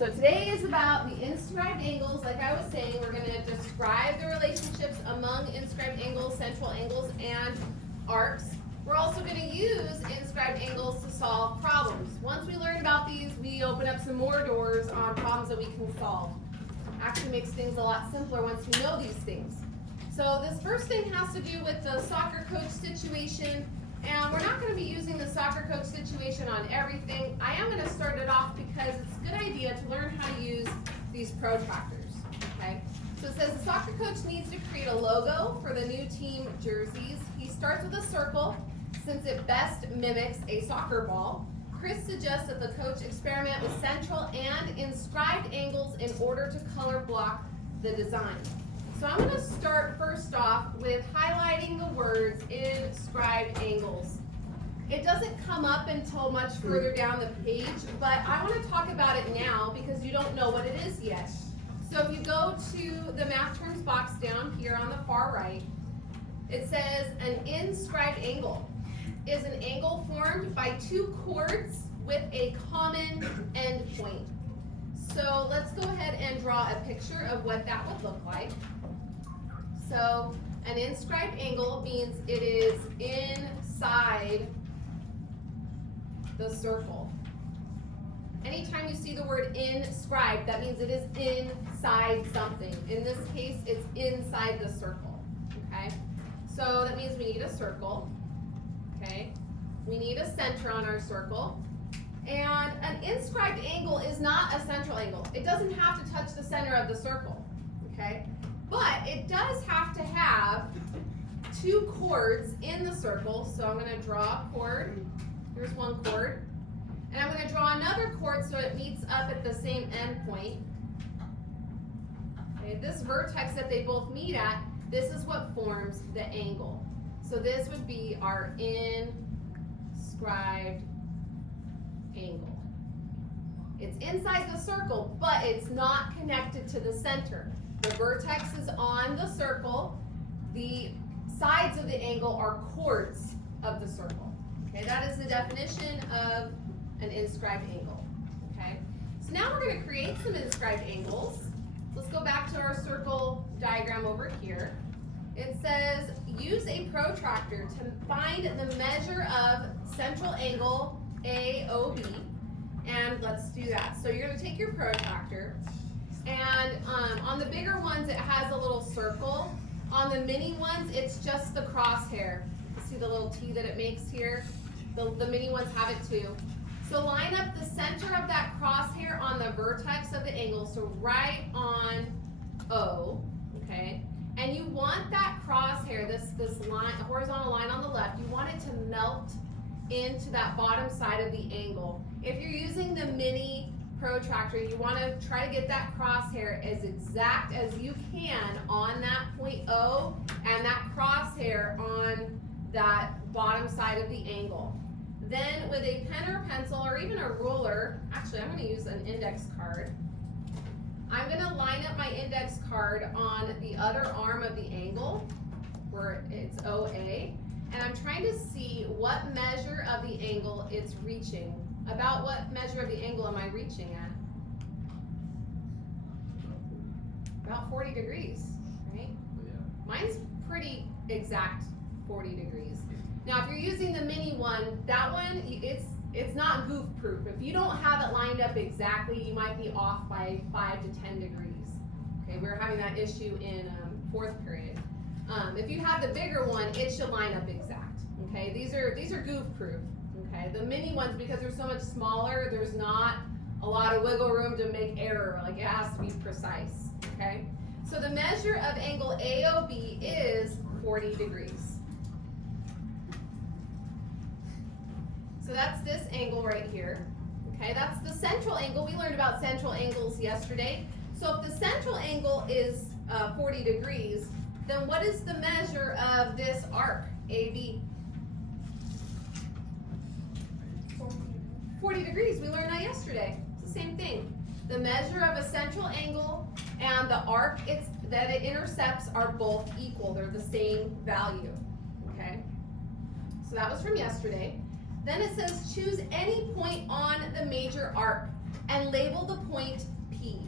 So today is about the inscribed angles. Like I was saying, we're going to describe the relationships among inscribed angles, central angles, and arcs. We're also going to use inscribed angles to solve problems. Once we learn about these, we open up some more doors on problems that we can solve. Actually makes things a lot simpler once you know these things. So this first thing has to do with the soccer coach situation. And we're not going to be using the soccer coach situation on everything. I am going to start it off because it's a good idea to learn how to use these protractors. Okay? So it says the soccer coach needs to create a logo for the new team jerseys. He starts with a circle since it best mimics a soccer ball. Chris suggests that the coach experiment with central and inscribed angles in order to color block the design. So I'm going to start first off with highlighting the words inscribed angles. It doesn't come up until much further down the page, but I want to talk about it now because you don't know what it is yet. So if you go to the math terms box down here on the far right, it says an inscribed angle is an angle formed by two chords with a common endpoint. So let's go ahead and draw a picture of what that would look like. So an inscribed angle means it is inside the circle. Anytime you see the word inscribed, that means it is inside something. In this case, it's inside the circle, okay? So that means we need a circle, okay? We need a center on our circle. And an inscribed angle is not a central angle. It doesn't have to touch the center of the circle, okay? But it does have to have two chords in the circle. So I'm going to draw a chord. Here's one chord. And I'm going to draw another chord so it meets up at the same endpoint. Okay, this vertex that they both meet at, this is what forms the angle. So this would be our inscribed angle. It's inside the circle, but it's not connected to the center. The vertex is on the circle. The sides of the angle are chords of the circle. Okay, that is the definition of an inscribed angle. Okay, so now we're going to create some inscribed angles. Let's go back to our circle diagram over here. It says use a protractor to find the measure of central angle AOB. And let's do that. So you're going to take your protractor. And on the bigger ones, it has a little circle. On the mini ones, it's just the crosshair. See the little T that it makes here? The mini ones have it too. So line up the center of that crosshair on the vertex of the angle, so right on O, okay? And you want that crosshair, this line, horizontal line on the left, you want it to melt into that bottom side of the angle. If you're using the mini protractor, you want to try to get that crosshair as exact as you can on that point O and that crosshair on that bottom side of the angle. Then with a pen or pencil or even a ruler, actually I'm going to use an index card. I'm going to line up my index card on the other arm of the angle where it's OA, and I'm trying to see what measure of the angle it's reaching. About what measure of the angle am I reaching at? About 40 degrees, right? Yeah. Mine's pretty exact 40 degrees. Now, if you're using the mini one, that one, it's not goof proof. If you don't have it lined up exactly, you might be off by 5 to 10 degrees. Okay, we were having that issue in fourth period. If you have the bigger one, it should line up exact. Okay, these are goof proof. Okay, the mini ones, because they're so much smaller, there's not a lot of wiggle room to make error. Like it has to be precise. Okay, so the measure of angle AOB is 40 degrees. So that's this angle right here. Okay, that's the central angle. We learned about central angles yesterday. So if the central angle is 40 degrees, then what is the measure of this arc, AB? 40 degrees. We learned that yesterday. It's the same thing. The measure of a central angle and the arc that it intercepts are both equal. They're the same value. Okay? So that was from yesterday. Then it says choose any point on the major arc and label the point P.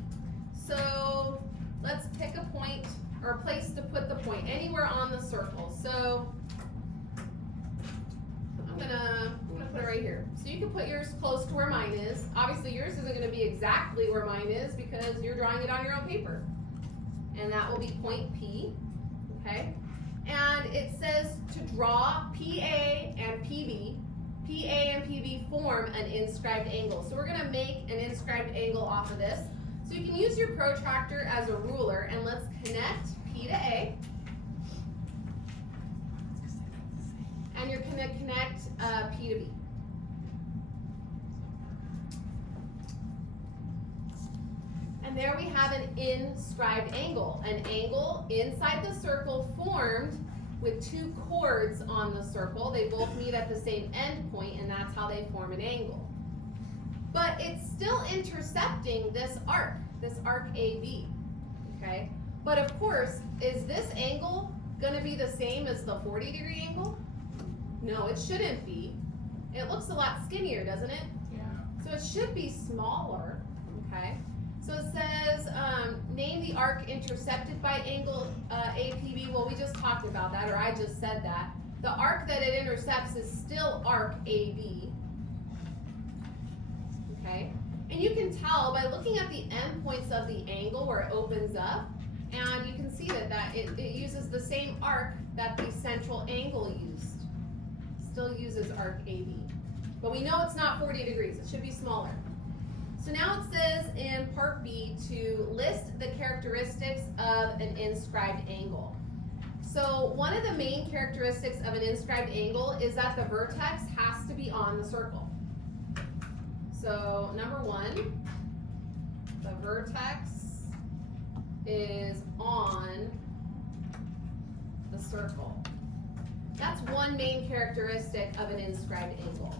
So let's pick a point or a place to put the point, anywhere on the circle. So I'm gonna put it right here. So you can put yours close to where mine is. Obviously yours isn't gonna be exactly where mine is because you're drawing it on your own paper. And that will be point P, okay? And it says to draw PA and PB. PA and PB form an inscribed angle. So we're gonna make an inscribed angle off of this. So you can use your protractor as a ruler, and let's connect P to A. And you're gonna connect P to B. And there we have an inscribed angle. An angle inside the circle formed with two chords on the circle. They both meet at the same end point, and that's how they form an angle. But it's still intercepting this arc AB, okay? But of course, is this angle gonna be the same as the 40-degree angle? No, it shouldn't be. It looks a lot skinnier, doesn't it? Yeah. So it should be smaller, okay? So it says, name the arc intercepted by angle APB. Well, we just talked about that, or I just said that. The arc that it intercepts is still arc AB. Okay? And you can tell by looking at the endpoints of the angle where it opens up, and you can see that it uses the same arc that the central angle used. Still uses arc AB. But we know it's not 40 degrees. It should be smaller. So now it says in part B to list the characteristics of an inscribed angle. So one of the main characteristics of an inscribed angle is that the vertex has to be on the circle. So number one, the vertex is on the circle. That's one main characteristic of an inscribed angle.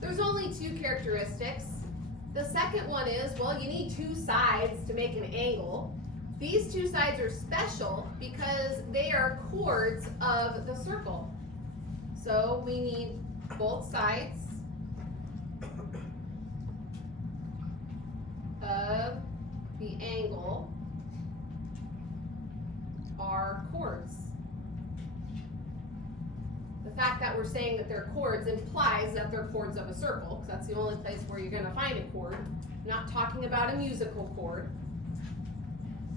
There's only two characteristics. The second one is, well, you need two sides to make an angle. These two sides are special because they are chords of the circle. So we need both sides of the angle are chords. The fact that we're saying that they're chords implies that they're chords of a circle, because that's the only place where you're going to find a chord. I'm not talking about a musical chord.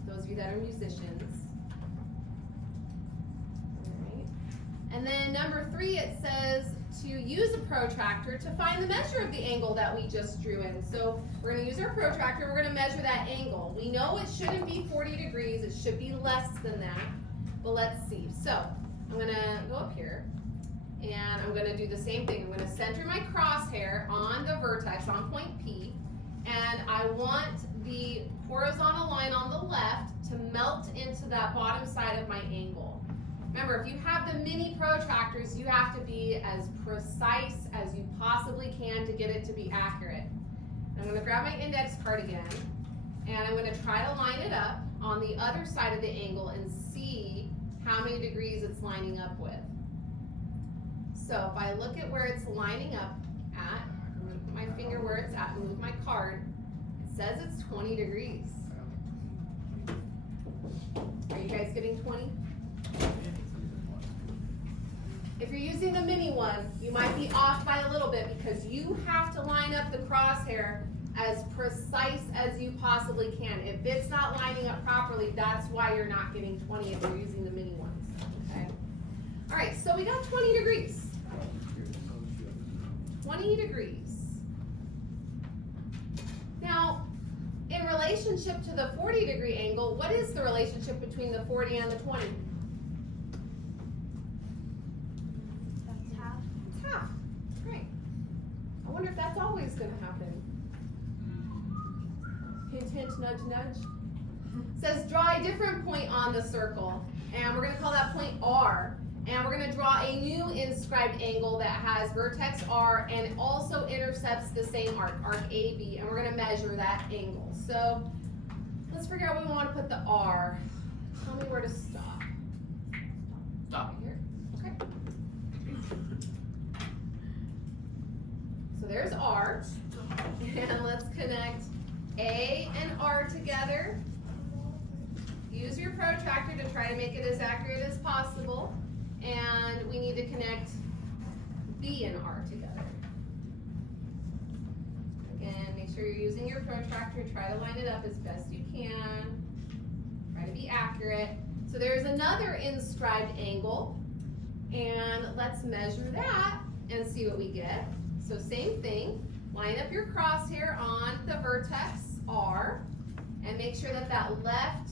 Those of you that are musicians. All right. And then number three, it says to use a protractor to find the measure of the angle that we just drew in. So we're going to use our protractor, we're going to measure that angle. We know it shouldn't be 40 degrees, it should be less than that, but let's see. So I'm going to go up here. And I'm going to do the same thing. I'm going to center my crosshair on the vertex, on point P, and I want the horizontal line on the left to melt into that bottom side of my angle. Remember, if you have the mini protractors, you have to be as precise as you possibly can to get it to be accurate. I'm going to grab my index card again, and I'm going to try to line it up on the other side of the angle and see how many degrees it's lining up with. So if I look at where it's lining up at, I'm going to put my finger where it's at and move my card, it says it's 20 degrees. Are you guys getting 20? If you're using the mini one, you might be off by a little bit because you have to line up the crosshair as precise as you possibly can. If it's not lining up properly, that's why you're not getting 20 if you're using the mini ones. Okay? All right, so we got 20 degrees. 20 degrees. Now, in relationship to the 40-degree angle, what is the relationship between the 40 and the 20? That's half. It's half. Great. I wonder if that's always going to happen. Hint, hint, nudge, nudge. It says draw a different point on the circle, and we're going to call that point R. And we're going to draw a new inscribed angle that has vertex R and also intercepts the same arc, arc AB, and we're going to measure that angle. So let's figure out where we want to put the R. Tell me where to stop. Stop right here. Okay. So there's R. And let's connect A and R together. Use your protractor to try to make it as accurate as possible. And we need to connect B and R together. Again, make sure you're using your protractor. Try to line it up as best you can. Try to be accurate. So there's another inscribed angle. And let's measure that and see what we get. So same thing. Line up your crosshair on the vertex R and make sure that that left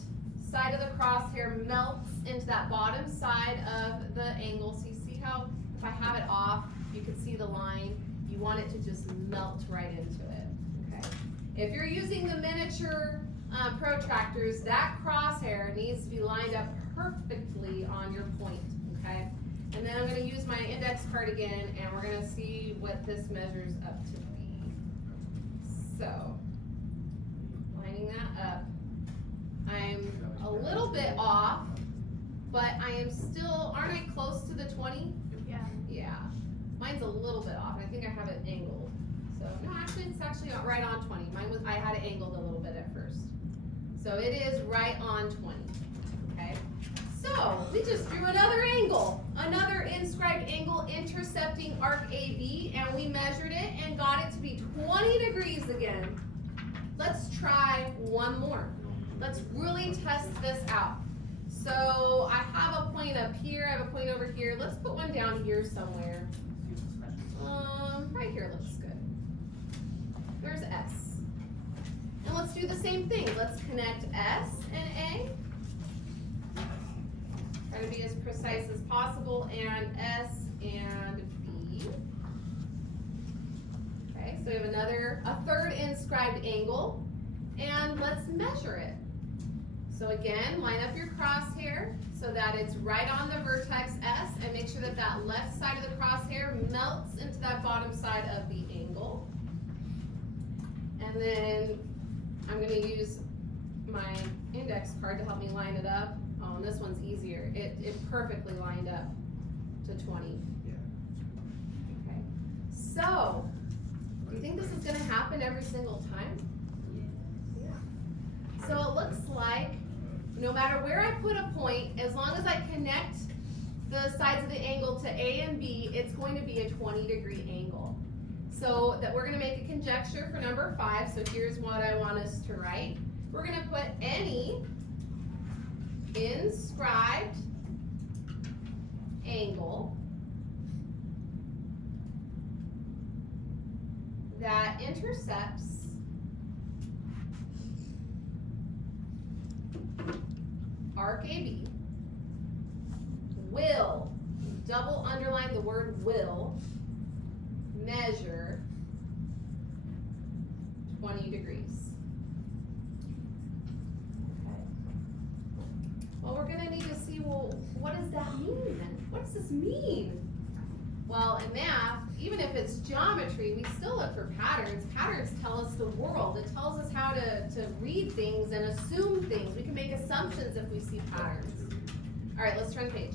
side of the crosshair melts into that bottom side of the angle. So you see how if I have it off, you can see the line. You want it to just melt right into it, okay? If you're using the miniature protractors, that crosshair needs to be lined up perfectly on your point, okay? And then I'm gonna use my index card again and we're gonna see what this measures up to be. So, lining that up. I'm a little bit off, but I am still, aren't I close to the 20? Yeah. Yeah. Mine's a little bit off. I think I have it angled. So, no, actually, it's actually not right on 20. Mine was, I had it angled a little bit at first. So it is right on 20, okay? So, we just drew another angle, another inscribed angle intercepting arc AB, and we measured it and got it to be 20 degrees again. Let's try one more. Let's really test this out. So, I have a point up here, I have a point over here. Let's put one down here somewhere. Right here looks good. There's S. And let's do the same thing. Let's connect S and A. Try to be as precise as possible, and S and B. Okay, so we have a third inscribed angle, and let's measure it. So again, line up your crosshair so that it's right on the vertex S, and make sure that that left side of the crosshair melts into that bottom side of the angle. And then I'm gonna use my index card to help me line it up. Oh, and this one's easier. It perfectly lined up to 20. Yeah. Okay. So, do you think this is gonna happen every single time? Yeah. So it looks like no matter where I put a point, as long as I connect the sides of the angle to A and B, it's going to be a 20-degree angle. So that we're gonna make a conjecture for number 5. So here's what I want us to write. We're gonna put any inscribed angle that intercepts arc AB will, double underline the word will, measure 20 degrees. Okay. Well, we're gonna need to see, well, what does that mean then? What does this mean? Well, in math, even if it's geometry, we still look for patterns. Patterns tell us the world. It tells us how to read things and assume things. We can make assumptions if we see patterns. All right, let's turn the page.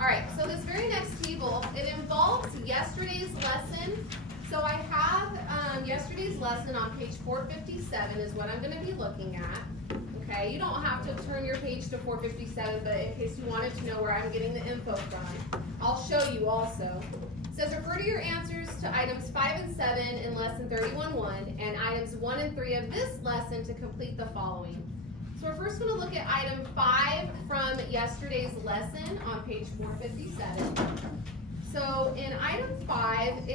All right, so this very next table, it involves yesterday's lesson. So I have yesterday's lesson on page 457 is what I'm going to be looking at. Okay, you don't have to turn your page to 457, but in case you wanted to know where I'm getting the info from, I'll show you also. It says refer to your answers to items 5 and 7 in lesson 31.1 and items 1 and 3 of this lesson to complete the following. So we're first going to look at item 5 from yesterday's lesson on page 457. So in item 5,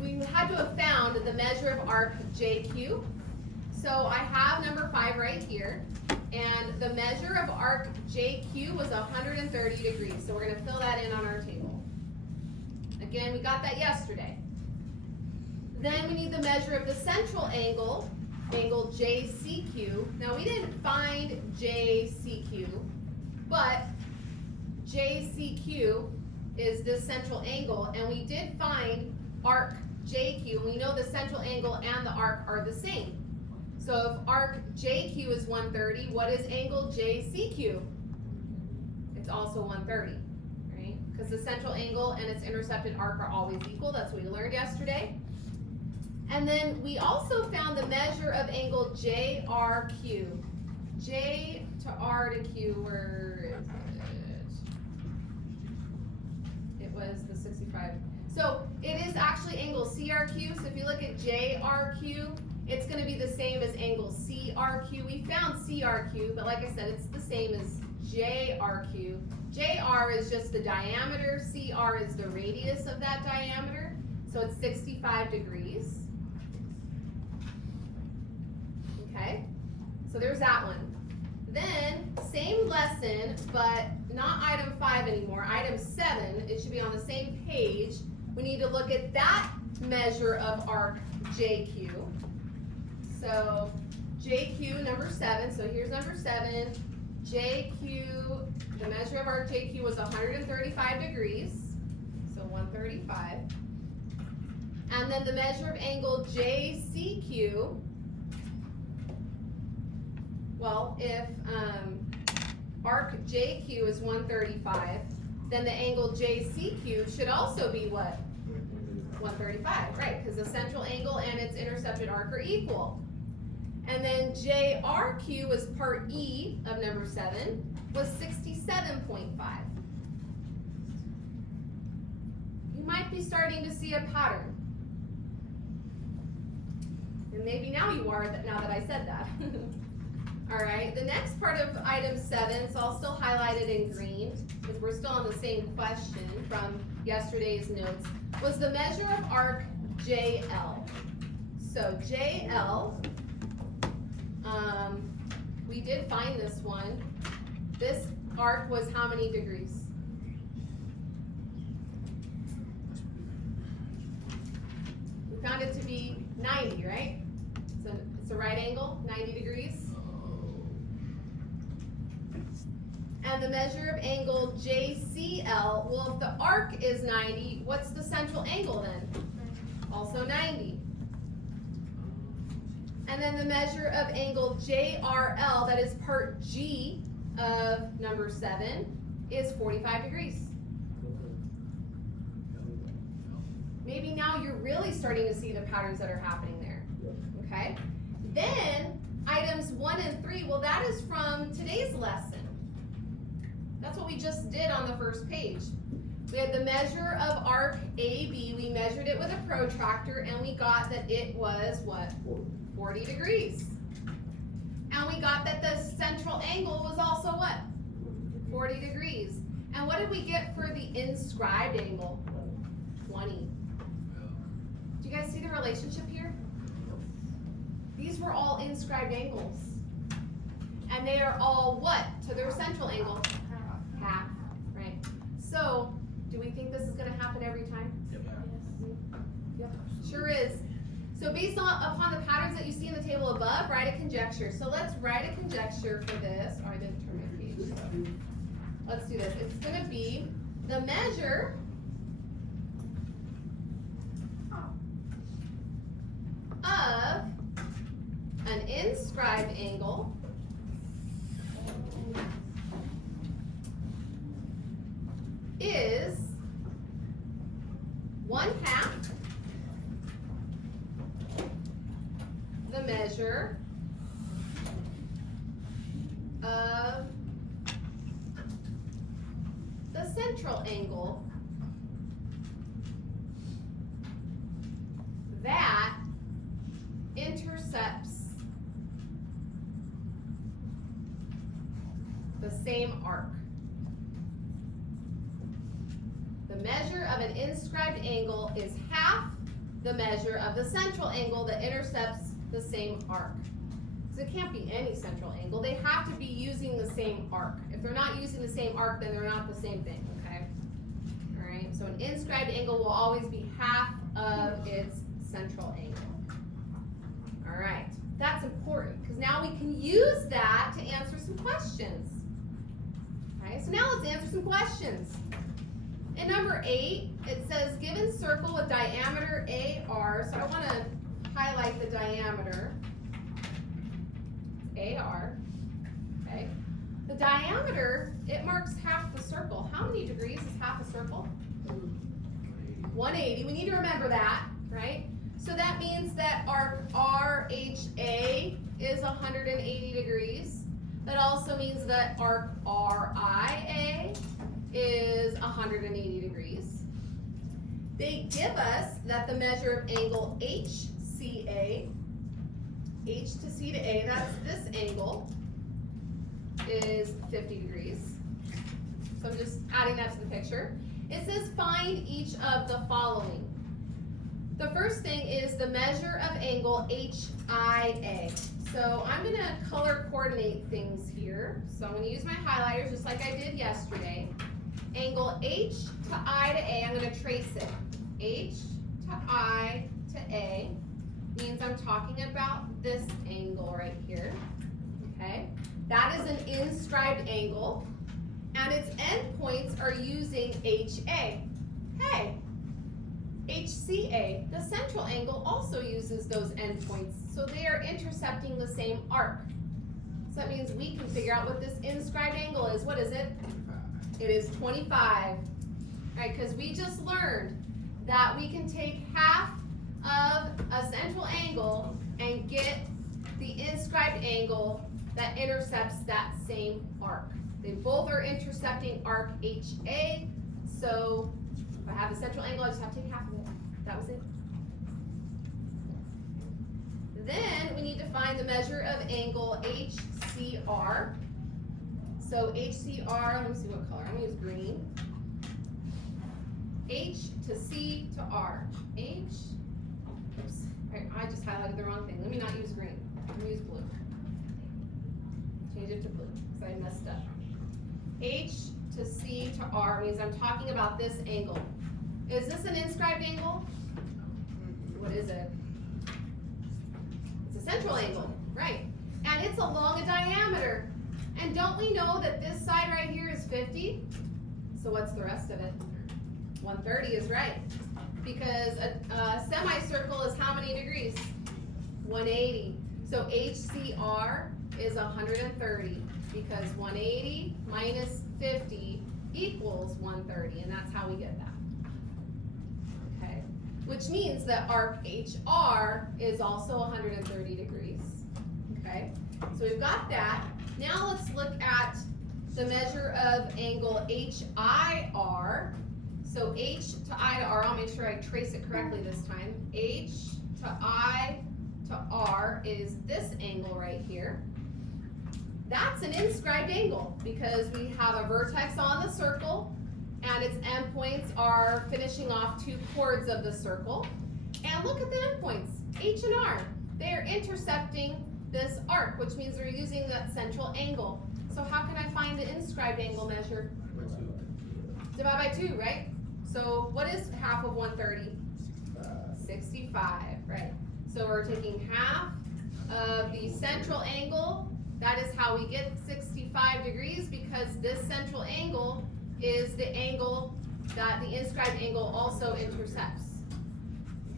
we had to have found the measure of arc JQ. So I have number 5 right here, and the measure of arc JQ was 130 degrees. So we're going to fill that in on our table. Again, we got that yesterday. Then we need the measure of the central angle, angle JCQ. Now we didn't find JCQ, but JCQ is this central angle, and we did find arc JQ. We know the central angle and the arc are the same. So if arc JQ is 130, what is angle JCQ? It's also 130, right? Because the central angle and its intercepted arc are always equal. That's what we learned yesterday. And then we also found the measure of angle JRQ. J to R to Q, where is it? It was the 65. So it is actually angle CRQ. So if you look at JRQ, it's going to be the same as angle CRQ. We found CRQ, but like I said, it's the same as JRQ. JR is just the diameter, CR is the radius of that diameter, so it's 65 degrees. Okay, so there's that one. Then, same lesson, but not item 5 anymore, item 7, it should be on the same page. We need to look at that measure of arc JQ. So, JQ, number 7, so here's number 7. JQ, the measure of arc JQ was 135 degrees, so 135. And then the measure of angle JCQ, well, if arc JQ is 135, then the angle JCQ should also be what? 135, right, because the central angle and its intercepted arc are equal. And then JRQ was part E of number 7, was 67.5. You might be starting to see a pattern. And maybe now you are, now that I said that. All right, the next part of item 7, so I'll still highlight it in green, because we're still on the same question from yesterday's notes, was the measure of arc JL. So JL, we did find this one. This arc was how many degrees? We found it to be 90, right? So it's a right angle, 90 degrees. And the measure of angle JCL, well, if the arc is 90, what's the central angle then? Also 90. And then the measure of angle JRL, that is part G of number 7, is 45 degrees. Maybe now you're really starting to see the patterns that are happening there. Okay? Then, items 1 and 3, well, that is from today's lesson. That's what we just did on the first page. We had the measure of arc AB, we measured it with a protractor, and we got that it was what? 40 degrees. And we got that the central angle was also what? 40 degrees. And what did we get for the inscribed angle? 20. Do you guys see the relationship here? These were all inscribed angles. And they are all what to their central angle? Half, right? So, do we think this is going to happen every time? Yep. Sure is. So based upon the patterns that you see in the table above, write a conjecture. So let's write a conjecture for this. Oh, I didn't turn my page. So let's do this. It's going to be the measure of an inscribed angle is 1/2 the measure of the central angle that intercepts the same arc. The measure of an inscribed angle is half the measure of the central angle that intercepts the same arc. So it can't be any central angle. They have to be using the same arc. If they're not using the same arc, then they're not the same thing, okay? All right, so an inscribed angle will always be half of its central angle. All right, that's important because now we can use that to answer some questions. All right, so now let's answer some questions. In number 8, it says given circle with diameter AR, so I want to highlight the diameter, AR, okay. The diameter, it marks half the circle. How many degrees is half a circle? 180, we need to remember that, right? So that means that arc RHA is 180 degrees. That also means that arc RIA is 180 degrees. They give us that the measure of angle HCA, H to C to A, that's this angle, is 50 degrees. So I'm just adding that to the picture. It says find each of the following. The first thing is the measure of angle HIA. So I'm going to color coordinate things here. So I'm going to use my highlighters just like I did yesterday. Angle H to I to A, I'm going to trace it. H to I to A means I'm talking about this angle right here. Okay? That is an inscribed angle, and its endpoints are using HA. Hey, HCA, the central angle, also uses those endpoints, so they are intercepting the same arc. So that means we can figure out what this inscribed angle is. What is it? It is 25, right? Because we just learned that we can take half of a central angle and get the inscribed angle that intercepts that same arc. They both are intercepting arc HA, so if I have the central angle, I just have to take half of it. That was it. Then we need to find the measure of angle HCR. So HCR, let me see what color. I'm gonna use green. H to C to R. H, oops, right, I just highlighted the wrong thing. Let me not use green. Let me use blue. Change it to blue, because I messed up. H to C to R means I'm talking about this angle. Is this an inscribed angle? What is it? It's a central angle, right? And it's along a diameter. And don't we know that this side right here is 50? So what's the rest of it? 130 is right. Because a semicircle is how many degrees? 180. So HCR is 130 because 180 minus 50 equals 130, and that's how we get that. Okay, which means that arc HR is also 130 degrees. Okay, so we've got that. Now let's look at the measure of angle HIR. So H to I to R, I'll make sure I trace it correctly this time. H to I to R is this angle right here. That's an inscribed angle because we have a vertex on the circle and its endpoints are finishing off two chords of the circle. And look at the endpoints, H and R. They are intercepting this arc, which means they're using that central angle. So how can I find the inscribed angle measure? Divide by 2, right? So what is half of 130? 65, right? So we're taking half of the central angle. That is how we get 65 degrees because this central angle is the angle that the inscribed angle also intercepts.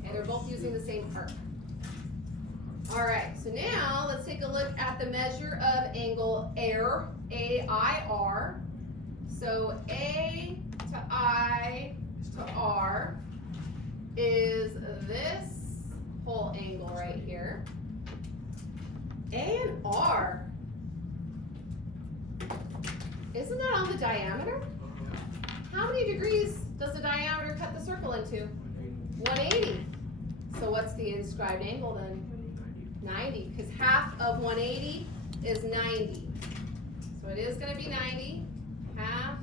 Okay, they're both using the same arc. All right, so now let's take a look at the measure of angle AIR, A-I-R. So A to I to R is this whole angle right here. A and R, isn't that on the diameter? How many degrees does the diameter cut the circle into? 180. So what's the inscribed angle then? 90, because half of 180 is 90. So it is going to be 90. Half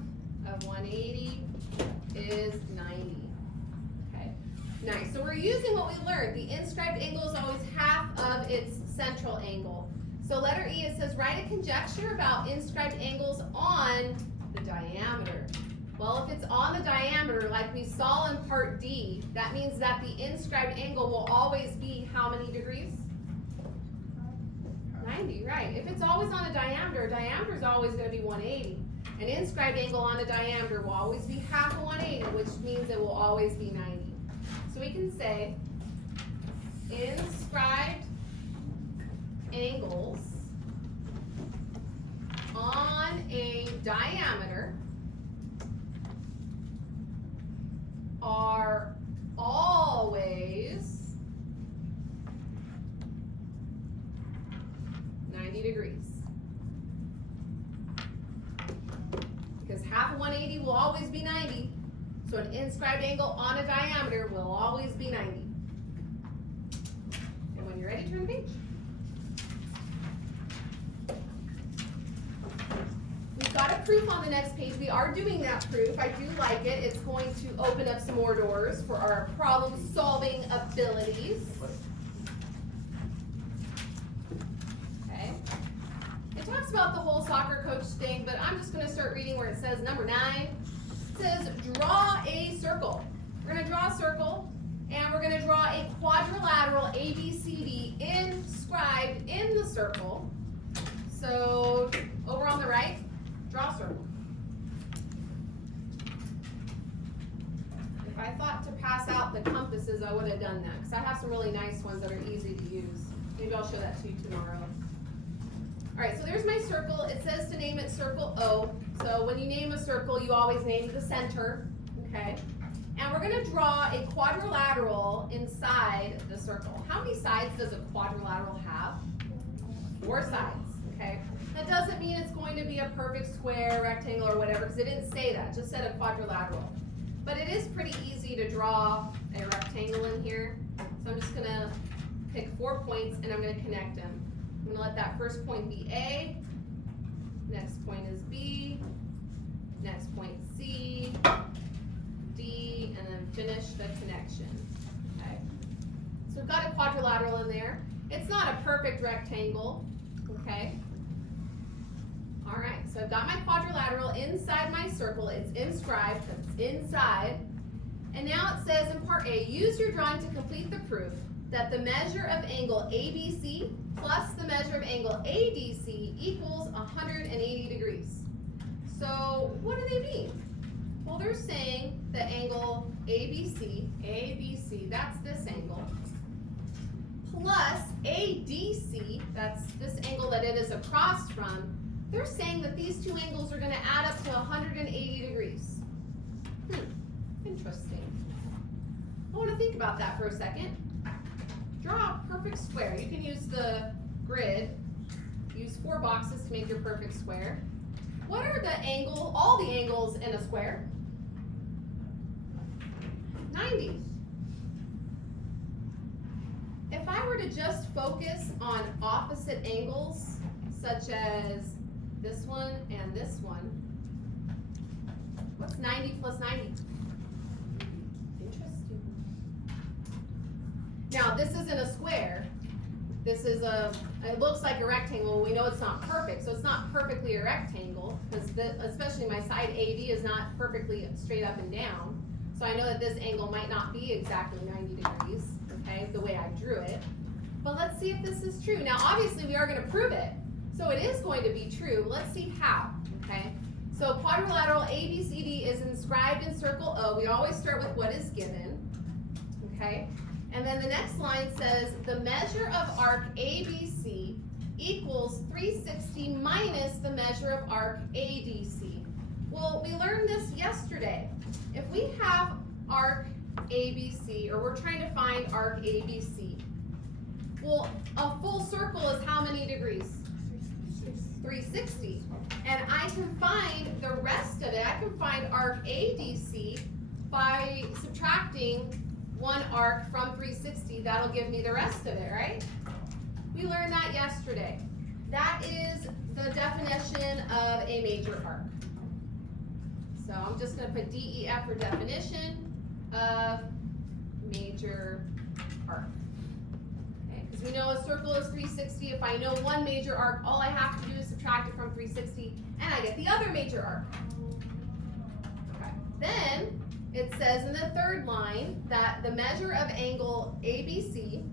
of 180 is 90. Okay, nice. So we're using what we learned. The inscribed angle is always half of its central angle. So letter E, it says write a conjecture about inscribed angles on the diameter. Well, if it's on the diameter, like we saw in part D, that means that the inscribed angle will always be how many degrees? 90, right. If it's always on a diameter is always going to be 180. An inscribed angle on a diameter will always be half of 180, which means it will always be 90. So we can say inscribed angles on a diameter are always degrees. Because half of 180 will always be 90. So an inscribed angle on a diameter will always be 90. And when you're ready, turn the page. We've got a proof on the next page. We are doing that proof. I do like it. It's going to open up some more doors for our problem-solving abilities. Okay. It talks about the whole soccer coach thing, but I'm just going to start reading where it says number 9. It says draw a circle. We're going to draw a circle, and we're going to draw a quadrilateral ABCD inscribed in the circle. So over on the right, draw a circle. If I thought to pass out the compasses, I would have done that, because I have some really nice ones that are easy to use. Maybe I'll show that to you tomorrow. All right, so there's my circle. It says to name it circle O. So when you name a circle, you always name the center, okay? And we're gonna draw a quadrilateral inside the circle. How many sides does a quadrilateral have? 4 sides, okay? That doesn't mean it's going to be a perfect square, rectangle, or whatever, because it didn't say that, it just said a quadrilateral. But it is pretty easy to draw a rectangle in here. So I'm just gonna pick 4 points and I'm gonna connect them. I'm gonna let that first point be A, next point is B, next point C, D, and then finish the connection, okay? So we've got a quadrilateral in there. It's not a perfect rectangle, okay? All right, so I've got my quadrilateral inside my circle. It's inscribed, it's inside. And now it says in part A, use your drawing to complete the proof that the measure of angle ABC plus the measure of angle ADC equals 180 degrees. So what do they mean? Well, they're saying the angle ABC, that's this angle, plus ADC, that's this angle that it is across from. They're saying that these two angles are going to add up to 180 degrees. Interesting. I want to think about that for a second. Draw a perfect square. You can use the grid. Use 4 boxes to make your perfect square. What are all the angles in a square? 90. If I were to just focus on opposite angles, such as this one and this one, what's 90 plus 90? Interesting. Now, this isn't a square. This is it looks like a rectangle. We know it's not perfect, so it's not perfectly a rectangle, because especially my side AD is not perfectly straight up and down. So I know that this angle might not be exactly 90 degrees, okay, the way I drew it. But let's see if this is true. Now, obviously, we are going to prove it. So it is going to be true. Let's see how, okay? So quadrilateral ABCD is inscribed in circle O. We always start with what is given, okay? And then the next line says the measure of arc ABC equals 360 minus the measure of arc ADC. Well, we learned this yesterday. If we have arc ABC, or we're trying to find arc ABC, well, a full circle is how many degrees? 360. And I can find the rest of it. I can find arc ADC by subtracting 1 arc from 360. That'll give me the rest of it, right? We learned that yesterday. That is the definition of a major arc. So I'm just going to put DEF for definition of major arc. We know a circle is 360. If I know one major arc, all I have to do is subtract it from 360, and I get the other major arc. Okay. Then it says in the 3rd line that the measure of angle ABC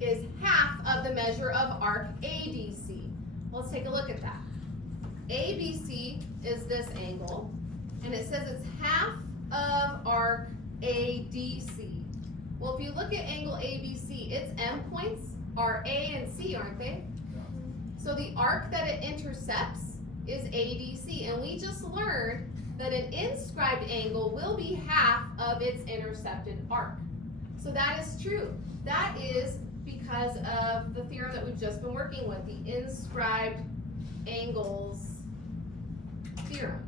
is half of the measure of arc ADC. Let's take a look at that. ABC is this angle, and it says it's half of arc ADC. Well, if you look at angle ABC, its endpoints are A and C, aren't they? So the arc that it intercepts is ADC, and we just learned that an inscribed angle will be half of its intercepted arc. So that is true. That is because of the theorem that we've just been working with, the inscribed angles theorem.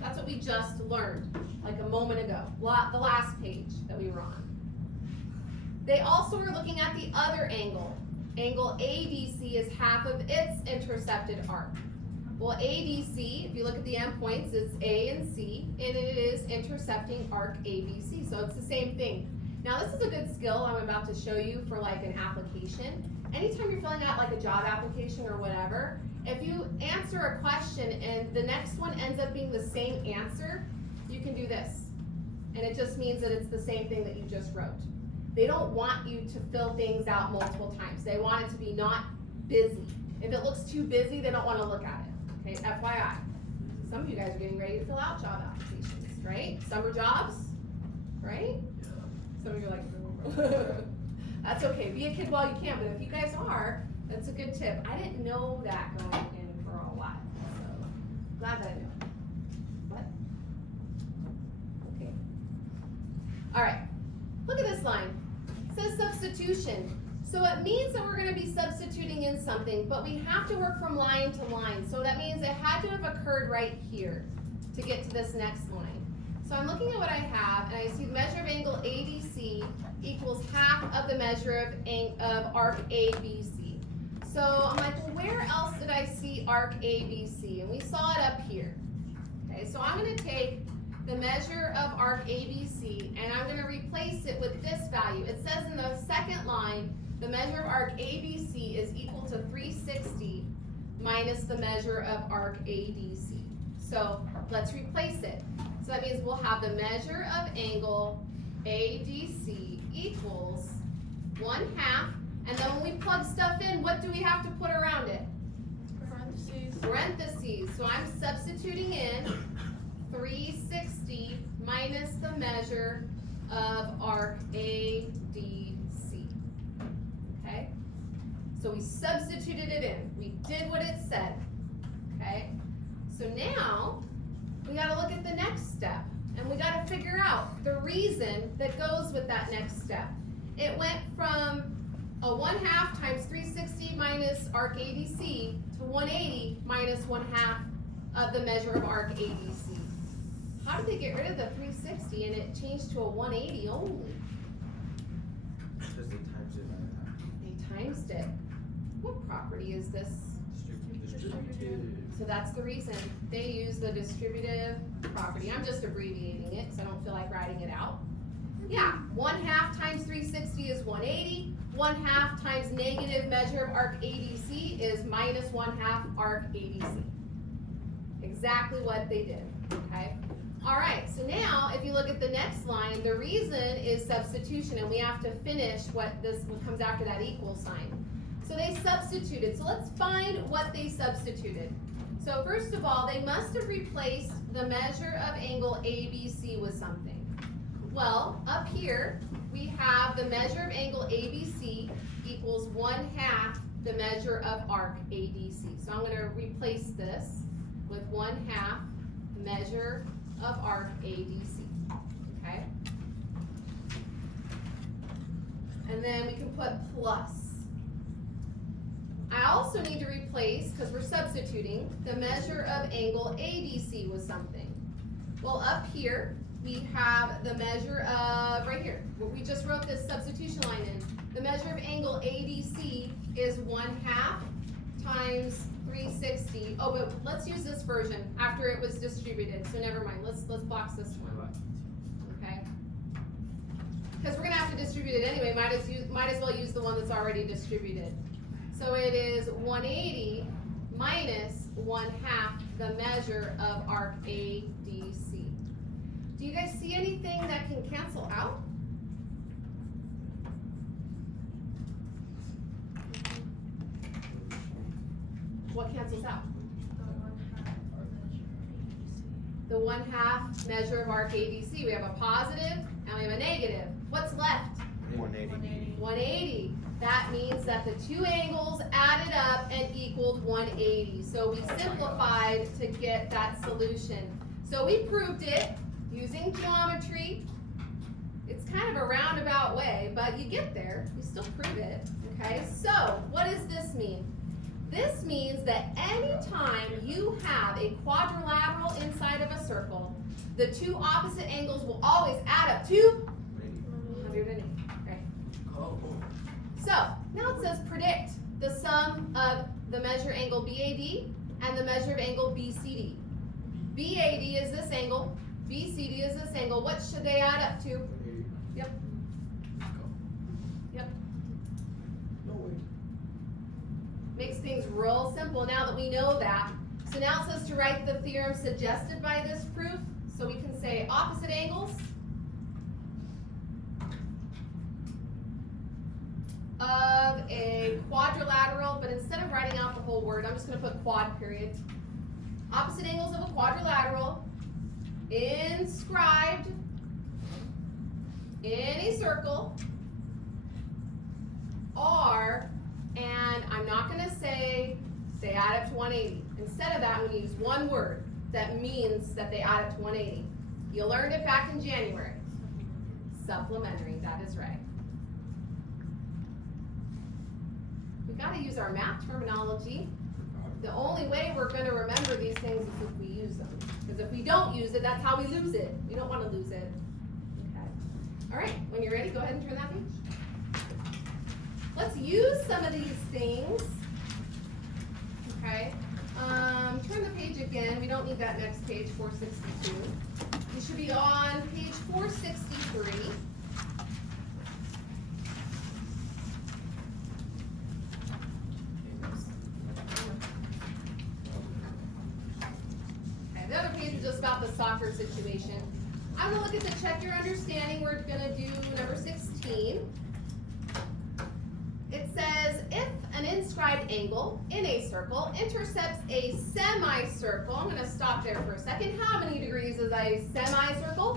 That's what we just learned like a moment ago, the last page that we were on. They also were looking at the other angle. Angle ABC is half of its intercepted arc. Well, ADC, if you look at the endpoints, it's A and C, and it is intercepting arc ABC, so it's the same thing. Now, this is a good skill I'm about to show you for like an application. Anytime you're filling out like a job application or whatever, if you answer a question and the next one ends up being the same answer, you can do this. And it just means that it's the same thing that you just wrote. They don't want you to fill things out multiple times. They want it to be not busy. If it looks too busy, they don't want to look at it. Okay, FYI. Some of you guys are getting ready to fill out job applications, right? Summer jobs, right? Some of you are like, that's okay. Be a kid while you can, but if you guys are, that's a good tip. I didn't know that going in for a while, so glad that I know. What? Okay. All right. Look at this line. It says substitution. So it means that we're going to be substituting in something, but we have to work from line to line. So that means it had to have occurred right here to get to this next line. So I'm looking at what I have, and I see the measure of angle ADC equals half of the measure of arc ABC. So I'm like, well, where else did I see arc ABC? And we saw it up here. Okay, so I'm going to take the measure of arc ABC, and I'm going to replace it with this value. It says in the second line, the measure of arc ABC is equal to 360 minus the measure of arc ADC. So let's replace it. So that means we'll have the measure of angle ADC equals 1/2, and then when we plug stuff in, what do we have to put around it? Parentheses. So I'm substituting in 360 minus the measure of arc ADC. Okay? So we substituted it in. We did what it said. Okay? So now we got to look at the next step, and we got to figure out the reason that goes with that next step. It went from a 1/2 times 360 minus arc ADC to 180 minus 1/2 of the measure of arc ADC. How did they get rid of the 360 and it changed to a 180 only? Because they times it by half. They timesed it. What property is this? Distributed. So that's the reason they use the distributive property. I'm just abbreviating it because I don't feel like writing it out. Yeah, 1/2 times 360 is 180. 1/2 times negative measure of arc ADC is minus 1/2 arc ADC. Exactly what they did, okay? All right, so now if you look at the next line, the reason is substitution, and we have to finish what comes after that equal sign. So they substituted. So let's find what they substituted. So first of all, they must have replaced the measure of angle ABC with something. Well, up here, we have the measure of angle ABC equals 1/2 the measure of arc ADC. So I'm going to replace this with 1/2 measure of arc ADC. Okay? And then we can put plus. I also need to replace, because we're substituting, the measure of angle ADC with something. Well, up here, we have the measure of, right here, where we just wrote this substitution line in. The measure of angle ADC is 1/2 times 360. Oh, but let's use this version after it was distributed, so never mind. Let's box this one. Okay? Because we're going to have to distribute it anyway. Might as well use the one that's already distributed. So it is 180 minus 1/2 the measure of arc ADC. Do you guys see anything that can cancel out? What cancels out? The 1/2 measure of arc ADC. We have a positive and we have a negative. What's left? 180. 180. That means that the two angles added up and equaled 180. So we simplified to get that solution. So we proved it using geometry. It's kind of a roundabout way, but you get there. You still prove it. Okay, so what does this mean? This means that anytime you have a quadrilateral inside of a circle, the two opposite angles will always add up to 180. Right. Oh. So now it says predict the sum of the measure angle BAD and the measure of angle BCD. BAD is this angle, BCD is this angle. What should they add up to? 180. Yep. Yep. No way. Makes things real simple now that we know that. So now it says to write the theorem suggested by this proof. So we can say opposite angles of a quadrilateral, but instead of writing out the whole word, I'm just going to put quad period. Opposite angles of a quadrilateral inscribed in a circle are, and I'm not going to say they add up to 180. Instead of that, I'm going to use one word that means that they add up to 180. You learned it back in January. Supplementary, that is right. We got to use our math terminology. The only way we're going to remember these things is if we use them. Because if we don't use it, that's how we lose it. We don't want to lose it. Okay. All right, when you're ready, go ahead and turn that page. Let's use some of these things. Okay. Turn the page again. We don't need that next page, 462. You should be on page 463. Okay, the other page is just about the soccer situation. I'm going to look at the check your understanding. We're going to do number 16. It says, if an inscribed angle in a circle intercepts a semicircle, I'm going to stop there for a second. How many degrees is a semicircle?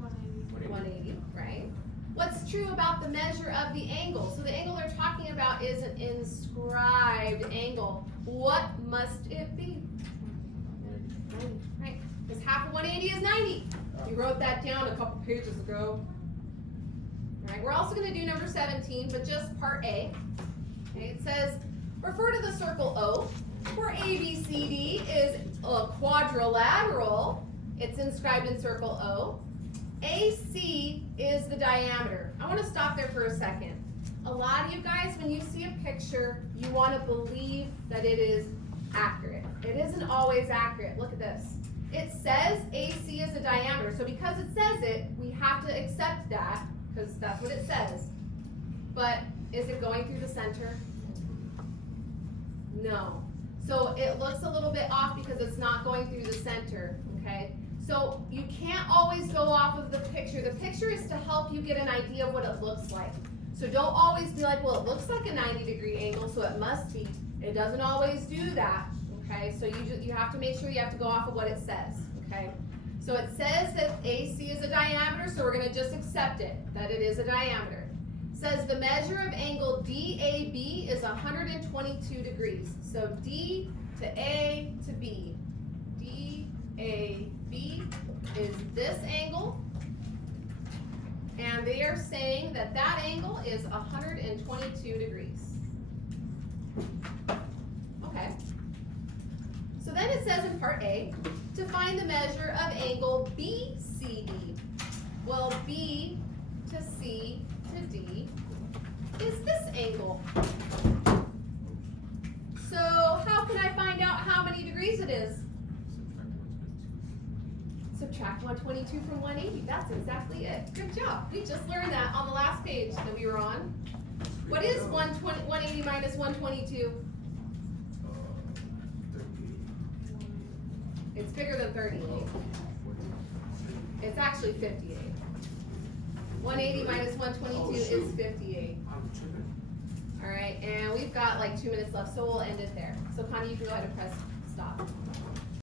180, right? What's true about the measure of the angle? So the angle they're talking about is an inscribed angle. What must it be? 90, right? Because half of 180 is 90. You wrote that down a couple pages ago. All right, we're also going to do number 17, but just part A. Okay, it says, refer to the circle O, where ABCD is a quadrilateral. It's inscribed in circle O. AC is the diameter. I want to stop there for a second. A lot of you guys, when you see a picture, you want to believe that it is accurate. It isn't always accurate. Look at this. It says AC is a diameter, so because it says it, we have to accept that, because that's what it says. But is it going through the center? No. So it looks a little bit off because it's not going through the center, okay? So you can't always go off of the picture. The picture is to help you get an idea of what it looks like. So don't always be like, well, it looks like a 90-degree angle, so it must be. It doesn't always do that, okay? So you have to make sure you have to go off of what it says, okay? So it says that AC is a diameter, so we're going to just accept it, that it is a diameter. It says the measure of angle DAB is 122 degrees. So D to A to B. DAB is this angle. And they are saying that that angle is 122 degrees. Okay. So then it says in part A, to find the measure of angle BCD. Well, B to C to D is this angle. So how can I find out how many degrees it is? Subtract 122 from 180. That's exactly it. Good job. We just learned that on the last page that we were on. What is 180 minus 122? It's bigger than 38. It's actually 58. 180 minus 122 is 58. All right, and we've got like 2 minutes left, so we'll end it there. So Connie, you can go ahead and press stop.